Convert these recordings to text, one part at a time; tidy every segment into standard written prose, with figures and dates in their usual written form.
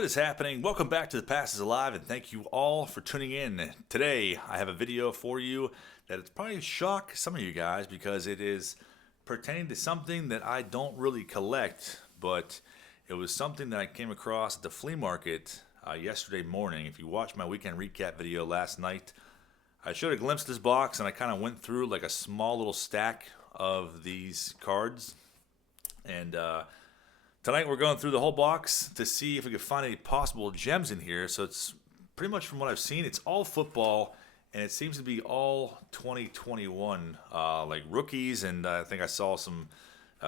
What is happening? Welcome back to The Past is Alive, and thank you all for tuning in. Today, I have a video for you that it's probably shock some of you guys because it is pertaining to something that I don't really collect, but it was something that I came across at the flea market yesterday morning. If you watched my weekend recap video last night, I showed a glimpse of this box, and I kind of went through like a small little stack of these cards, and tonight we're going through the whole box to see if we could find any possible gems in here. So it's pretty much from what I've seen, it's all football, and it seems to be all 2021 like rookies, and I think I saw some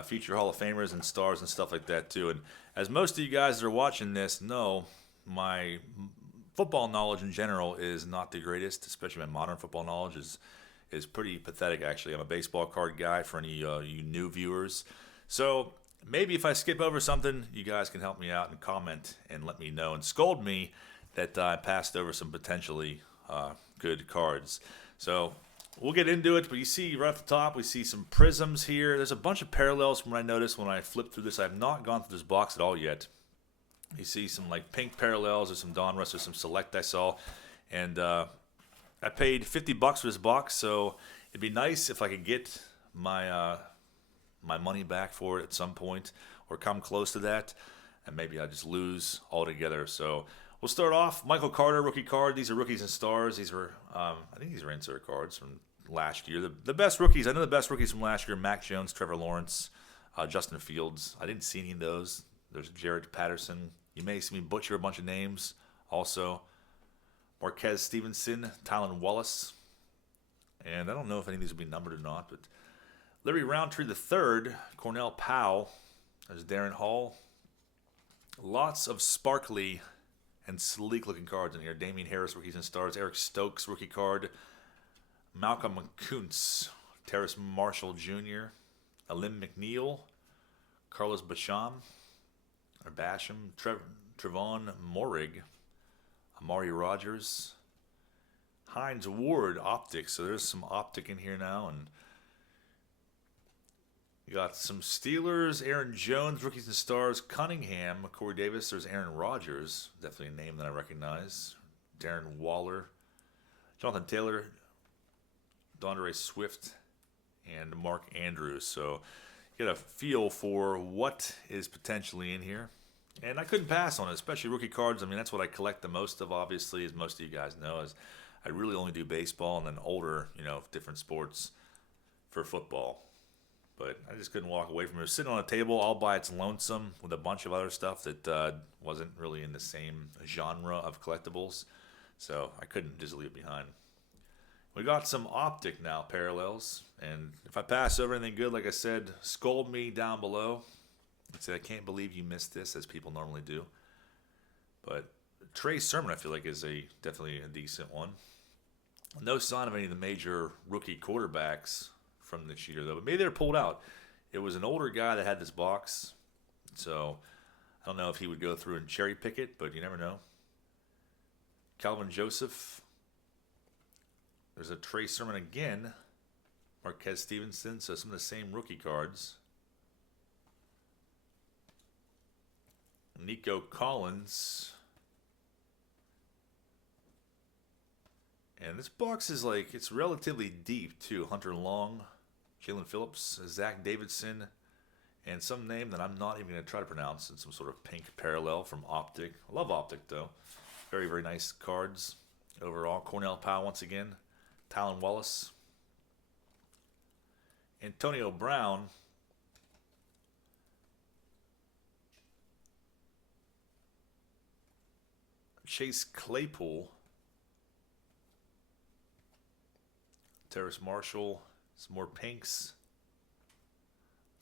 future Hall of Famers and stars and stuff like that too. And as most of you guys that are watching this know, my football knowledge in general is not the greatest, especially my modern football knowledge is pretty pathetic actually. I'm a baseball card guy for any you new viewers. So maybe if I skip over something, you guys can help me out and comment and let me know and scold me that I passed over some potentially good cards. So we'll get into it, but you see right off the top, we see some prisms here. There's a bunch of parallels from what I noticed when I flipped through this. I have not gone through this box at all yet. You see some like pink parallels, there's some Donruss, there's some Select I saw, and I paid $50 for this box, so it'd be nice if I could get my my money back for it at some point or come close to that, and maybe I just lose altogether. So we'll start off Michael Carter rookie card. These are rookies and stars. These were I think these are insert cards from last year. The best rookies, I know the best rookies from last year: Mac Jones, Trevor Lawrence, Justin Fields. I didn't see any of those. There's Jared Patterson. You may see me butcher a bunch of names also. Marquez Stevenson, Tylan Wallace, and I don't know if any of these will be numbered or not, but Larry Roundtree III, Cornell Powell, there's Darren Hall. Lots of sparkly and sleek-looking cards in here. Damian Harris, rookies and stars. Eric Stokes, rookie card. Malcolm Kuntz, Terrace Marshall Jr., Alim McNeil, Carlos Basham, Trevon Morig, Amari Rogers, Hines Ward, Optics. So there's some Optic in here now, and you got some Steelers, Aaron Jones, rookies and stars, Cunningham, Corey Davis. There's Aaron Rodgers, definitely a name that I recognize. Darren Waller, Jonathan Taylor, DeAndre Swift, and Mark Andrews. So you get a feel for what is potentially in here. And I couldn't pass on it, especially rookie cards. I mean, that's what I collect the most of, obviously, as most of you guys know, is I really only do baseball and then older, different sports for football. But I just couldn't walk away from it. It was sitting on a table all by its lonesome with a bunch of other stuff that wasn't really in the same genre of collectibles. So I couldn't just leave it behind. We got some Optic now, parallels. And if I pass over anything good, like I said, scold me down below. And say, I can't believe you missed this, as people normally do. But Trey Sermon, I feel like, is definitely a decent one. No sign of any of the major rookie quarterbacks from this year, though. But maybe they're pulled out. It was an older guy that had this box. So I don't know if he would go through and cherry pick it, but you never know. Calvin Joseph. There's a Trey Sermon again. Marquez Stevenson. So some of the same rookie cards. Nico Collins. And this box is like, it's relatively deep too. Hunter Long, Jalen Phillips, Zach Davidson, and some name that I'm not even going to try to pronounce in some sort of pink parallel from Optic. I love Optic though. Very, very nice cards overall. Cornell Powell once again. Tylan Wallace. Antonio Brown. Chase Claypool, Terrace Marshall, some more pinks.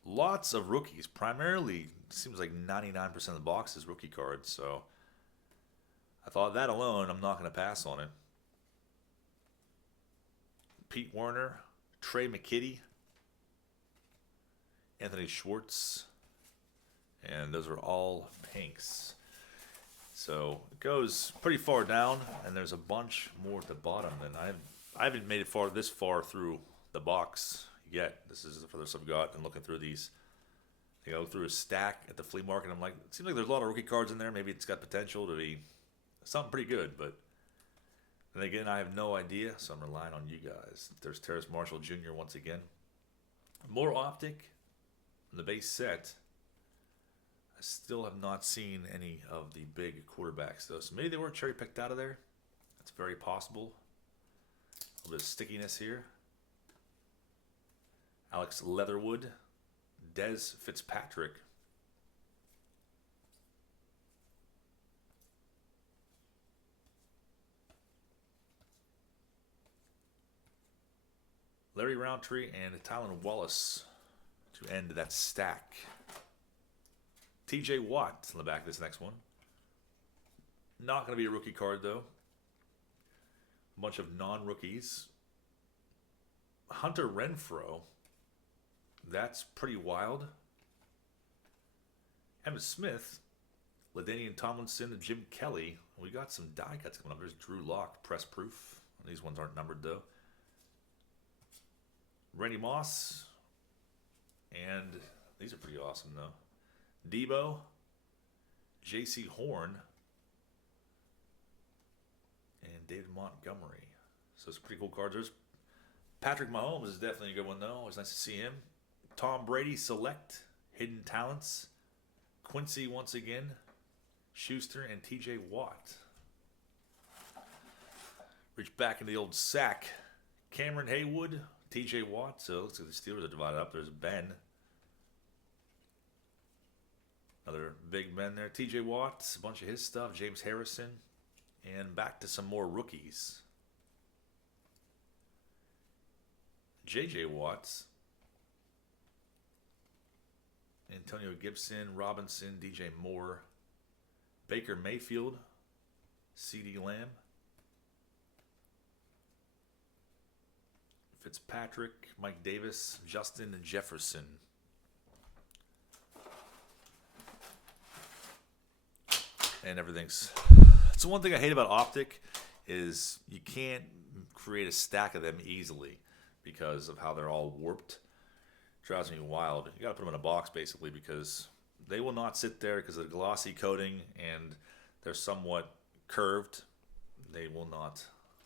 Lots of rookies. Primarily, seems like 99% of the box is rookie cards. So I thought that alone, I'm not going to pass on it. Pete Werner, Trey McKitty, Anthony Schwartz, and those are all pinks. So it goes pretty far down, and there's a bunch more at the bottom. And I haven't made it this far through the box yet. This is the furthest I've got, and looking through these I go through a stack at the flea market. I'm like, it seems like there's a lot of rookie cards in there. Maybe it's got potential to be something pretty good. But then again, I have no idea, so I'm relying on you guys. There's Terrace Marshall Jr. once again. More Optic in the base set. I still have not seen any of the big quarterbacks, though. So maybe they were cherry picked out of there. That's very possible. A little bit of stickiness here. Alex Leatherwood. Des Fitzpatrick. Larry Roundtree and Tylan Wallace to end that stack. TJ Watt on the back of this next one. Not going to be a rookie card, though. A bunch of non-rookies. Hunter Renfrow. That's pretty wild. Emmitt Smith. LaDainian Tomlinson and Jim Kelly. We got some die cuts coming up. There's Drew Lock, press proof. These ones aren't numbered, though. Randy Moss. And these are pretty awesome, though. Debo. J.C. Horn. And David Montgomery. So some pretty cool cards. There's Patrick Mahomes is definitely a good one, though. Always nice to see him. Tom Brady Select. Hidden Talents. Quincy once again. Schuster and TJ Watt. Reach back into the old sack. Cameron Haywood. TJ Watt. So it looks like the Steelers are divided up. There's Ben. Another big Ben there. TJ Watt. A bunch of his stuff. James Harrison. And back to some more rookies. J.J. Watts. Antonio Gibson, Robinson, DJ Moore, Baker Mayfield, CeeDee Lamb, Fitzpatrick, Mike Davis, Justin Jefferson. And everything's... So one thing I hate about Optic is you can't create a stack of them easily because of how they're all warped. Drives me wild. You got to put them in a box basically because they will not sit there because of the glossy coating and they're somewhat curved. They will not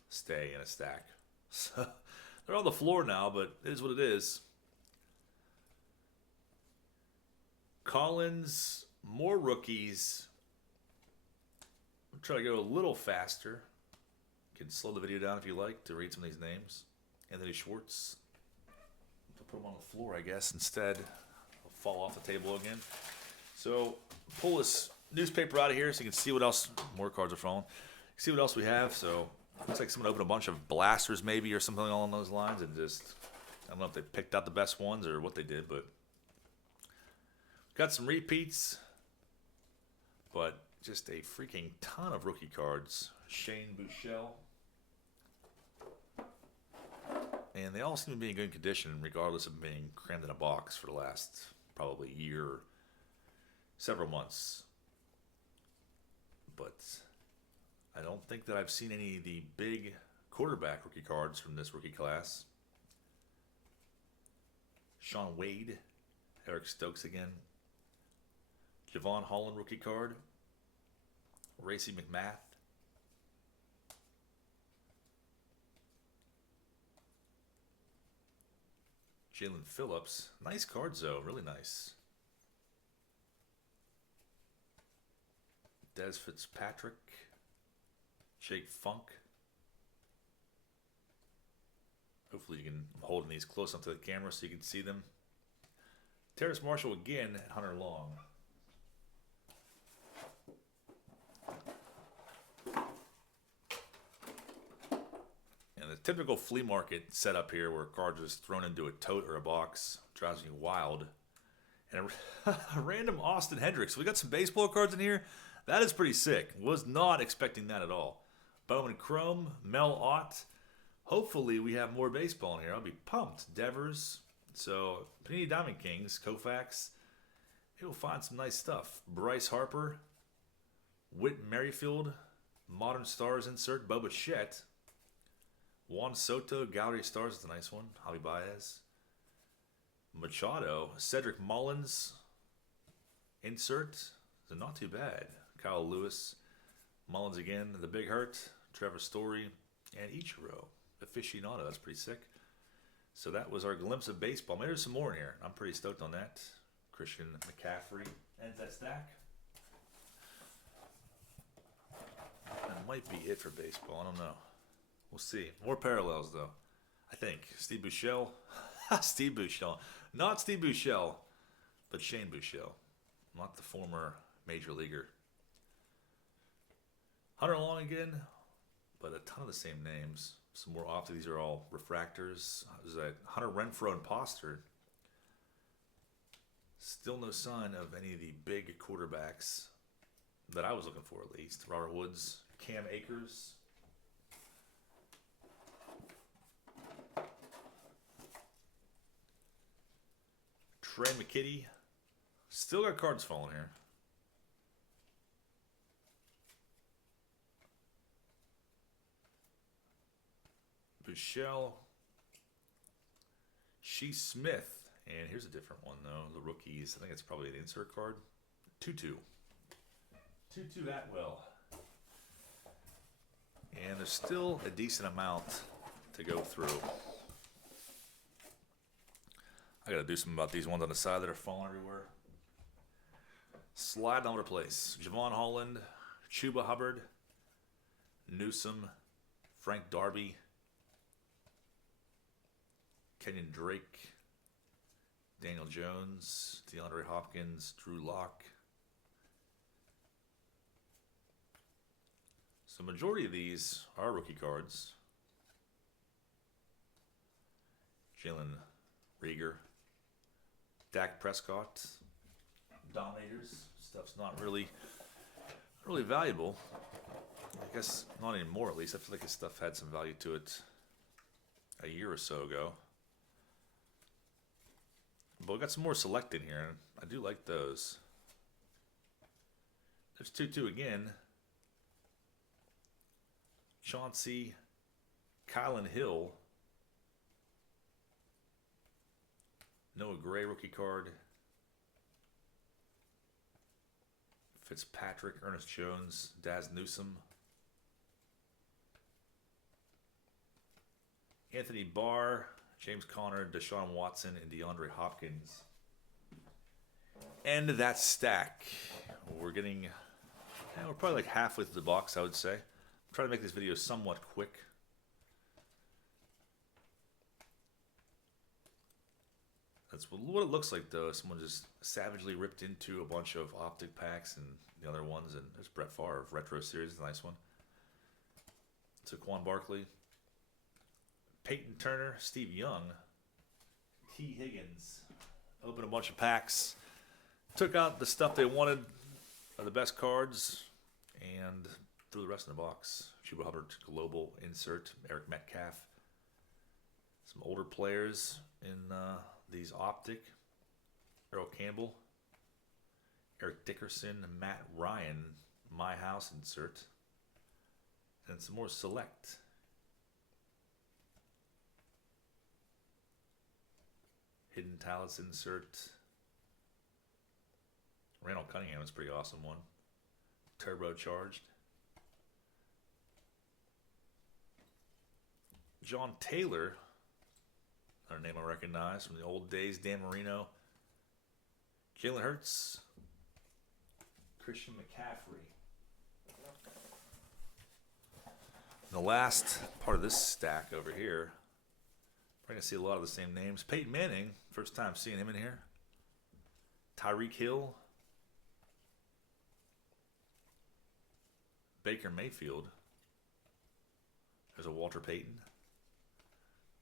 stay in a stack. So they're on the floor now, but it is what it is. Collins, more rookies. I'm trying to go a little faster. You can slow the video down if you like to read some of these names. Anthony Schwartz. Put them on the floor, I guess, instead. I'll fall off the table again. So pull this newspaper out of here so you can see what else. More cards are falling. See what else we have. So looks like someone opened a bunch of blasters maybe or something along those lines and just, I don't know if they picked out the best ones or what they did, but got some repeats, but just a freaking ton of rookie cards. Shane Buechele. And they all seem to be in good condition, regardless of being crammed in a box for the last probably year, several months. But I don't think that I've seen any of the big quarterback rookie cards from this rookie class. Sean Wade, Eric Stokes again. Javon Holland rookie card. Racey McMath. Jalen Phillips. Nice cards, though. Really nice. Des Fitzpatrick. Jake Funk. Hopefully you can hold these close up to the camera so you can see them. Terrace Marshall again at Hunter Long. Typical flea market setup here where cards are just thrown into a tote or a box. Drives me wild. And a random Austin Hendricks. We got some baseball cards in here. That is pretty sick. Was not expecting that at all. Bowman Chrome, Mel Ott. Hopefully we have more baseball in here. I'll be pumped. Devers. So Panini Diamond Kings, Koufax. You'll find some nice stuff. Bryce Harper. Whit Merrifield. Modern Stars insert. Boba Fett. Juan Soto, Gallery Stars, that's a nice one. Javi Baez. Machado, Cedric Mullins, insert. So not too bad. Kyle Lewis, Mullins again, the Big Hurt, Trevor Story, and Ichiro aficionado. That's pretty sick. So that was our glimpse of baseball. Maybe there's some more in here. I'm pretty stoked on that. Christian McCaffrey ends that stack. That might be it for baseball. I don't know. We'll see. More parallels, though. I think. Steve Buechele. Steve Buechele. Not Steve Buechele, but Shane Buechele. Not the former major leaguer. Hunter Long again, but a ton of the same names. Some more off. These are all refractors. There's that Hunter Renfroe imposter. Still no sign of any of the big quarterbacks that I was looking for, at least. Robert Woods, Cam Akers. Trey McKitty. Still got cards falling here. Buechele. Shea Smith. And here's a different one, though. The rookies. I think it's probably an insert card. 2-2. 2-2 Atwell. And there's still a decent amount to go through. I got to do something about these ones on the side that are falling everywhere. Sliding all over the place. Javon Holland, Chuba Hubbard, Newsom, Frank Darby, Kenyon Drake, Daniel Jones, DeAndre Hopkins, Drew Lock. So majority of these are rookie cards. Jalen Rieger, Dak Prescott, Dominators. Stuff's not really valuable. I guess not anymore, at least. I feel like this stuff had some value to it a year or so ago. But we got some more select in here. I do like those. There's 2-2 again. Chauncey, Kylan Hill, Noah Gray rookie card, Fitzpatrick, Ernest Jones, Daz Newsome, Anthony Barr, James Conner, Deshaun Watson, and DeAndre Hopkins. And that stack. We're getting, we're probably like halfway through the box, I would say. I'm trying to make this video somewhat quick. That's what it looks like, though. Someone just savagely ripped into a bunch of optic packs and the other ones. And there's Brett Favre, Retro Series, a nice one. Saquon Barkley, Peyton Turner, Steve Young, T. Higgins. Opened a bunch of packs. Took out the stuff they wanted, the best cards, and threw the rest in the box. Chuba Hubbard, Global Insert, Eric Metcalf. Some older players in these optic. Earl Campbell, Eric Dickerson, Matt Ryan, My House Insert. And some more select. Hidden Talents Insert. Randall Cunningham is a pretty awesome one. Turbocharged. John Taylor, another name I recognize from the old days. Dan Marino. Jalen Hurts. Christian McCaffrey. The last part of this stack over here, we're going to see a lot of the same names. Peyton Manning, first time seeing him in here. Tyreek Hill. Baker Mayfield. There's a Walter Payton.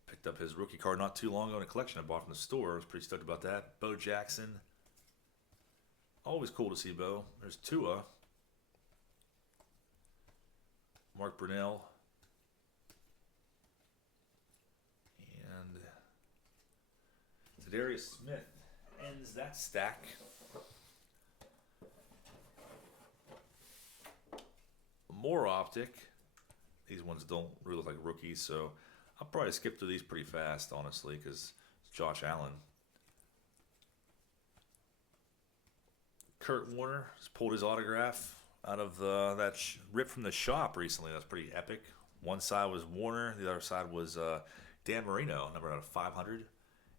Picked up his rookie card not too long ago in a collection I bought from the store. I was pretty stoked about that. Bo Jackson. Always cool to see Bo. There's Tua. Mark Brunell. And Zadarius Smith ends that stack. More optic. These ones don't really look like rookies, so I'll probably skip through these pretty fast, honestly, because it's Josh Allen. Kurt Warner just pulled his autograph out of that rip from the shop recently. That's pretty epic. One side was Warner, the other side was Dan Marino, number out of 500.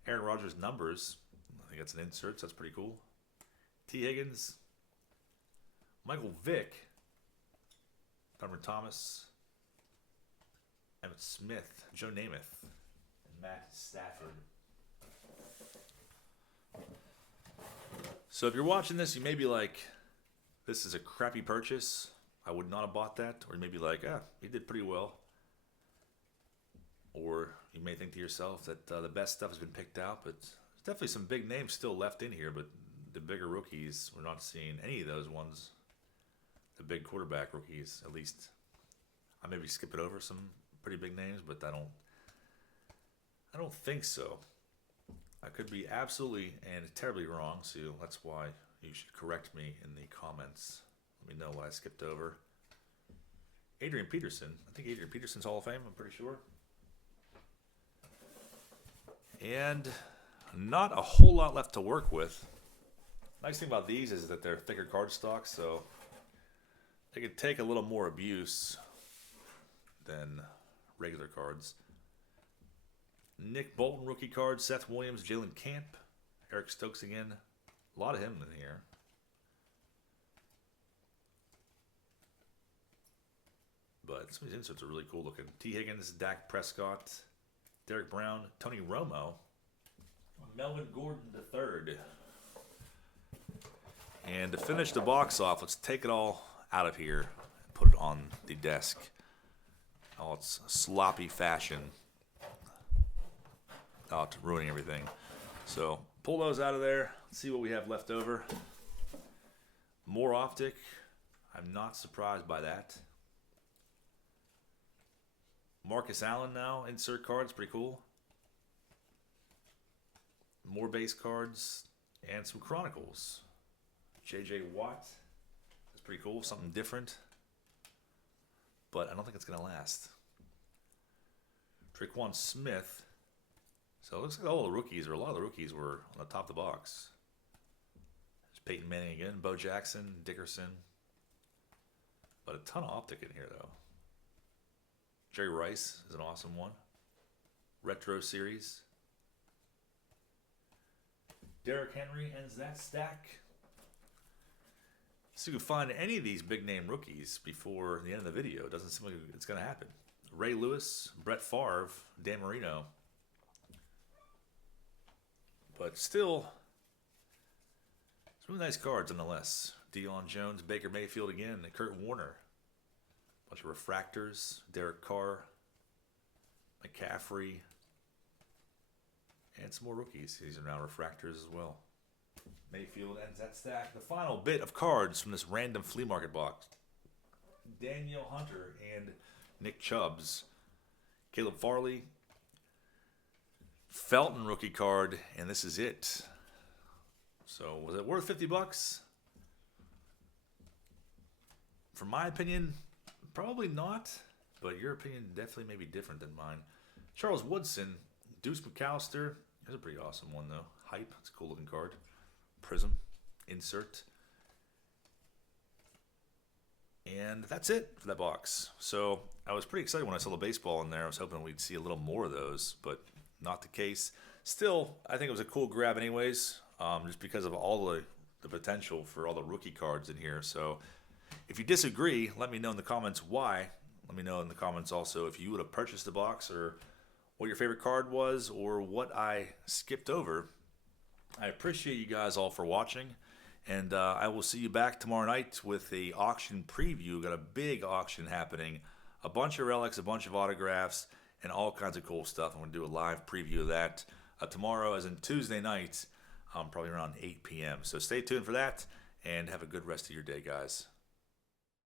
Aaron Rodgers numbers. I think that's an insert, so that's pretty cool. T. Higgins, Michael Vick, Cameron Thomas, Emmitt Smith, Joe Namath, and Matt Stafford. So if you're watching this, you may be like, this is a crappy purchase. I would not have bought that. Or you may be like, he did pretty well. Or you may think to yourself that the best stuff has been picked out, but there's definitely some big names still left in here, but the bigger rookies, we're not seeing any of those ones. The big quarterback rookies, at least. I maybe skip it over some pretty big names, but I don't think so. I could be absolutely and terribly wrong, so that's why you should correct me in the comments. Let me know what I skipped over. Adrian Peterson. I think Adrian Peterson's Hall of Fame, I'm pretty sure. And not a whole lot left to work with. Nice thing about these is that they're thicker cardstock, so they could take a little more abuse than regular cards. Nick Bolton rookie card, Seth Williams, Jalen Camp, Eric Stokes again. A lot of him in here. But some of these inserts are really cool looking. T. Higgins, Dak Prescott, Derek Brown, Tony Romo, Melvin Gordon III. And to finish the box off, let's take it all out of here and put it on the desk. Oh, it's sloppy fashion. Oh, ruining everything. So pull those out of there. Let's see what we have left over. More optic. I'm not surprised by that. Marcus Allen now. Insert cards. Pretty cool. More base cards. And some Chronicles. J.J. Watt. That's pretty cool. Something different. But I don't think it's going to last. Traquan Smith. So it looks like all the rookies, or a lot of the rookies, were on the top of the box. There's Peyton Manning again, Bo Jackson, Dickerson. But a ton of optic in here, though. Jerry Rice is an awesome one. Retro Series. Derrick Henry ends that stack. So you can find any of these big-name rookies before the end of the video. It doesn't seem like it's going to happen. Ray Lewis, Brett Favre, Dan Marino. But still, some really nice cards nonetheless. Deion Jones, Baker Mayfield again, Kurt Warner. Bunch of refractors, Derek Carr, McCaffrey, and some more rookies. These are now refractors as well. Mayfield ends that stack. The final bit of cards from this random flea market box. Daniel Hunter and Nick Chubbs. Caleb Farley. Felton rookie card, and this is it. So, was it worth $50? For my opinion, probably not, but your opinion definitely may be different than mine. Charles Woodson, Deuce McAllister. That's a pretty awesome one, though. Hype. It's a cool looking card. Prism. Insert. And that's it for that box. So, I was pretty excited when I saw the baseball in there. I was hoping we'd see a little more of those, but not the case. Still, I think it was a cool grab anyways, just because of all the potential for all the rookie cards in here. So if you disagree, let me know in the comments why. Let me know in the comments also if you would have purchased the box, or what your favorite card was, or what I skipped over. I appreciate you guys all for watching, and I will see you back tomorrow night with the auction preview. Got a big auction happening, a bunch of relics, a bunch of autographs, and all kinds of cool stuff. I'm going to do a live preview of that tomorrow, as in Tuesday night, probably around 8 p.m. So stay tuned for that, and have a good rest of your day, guys.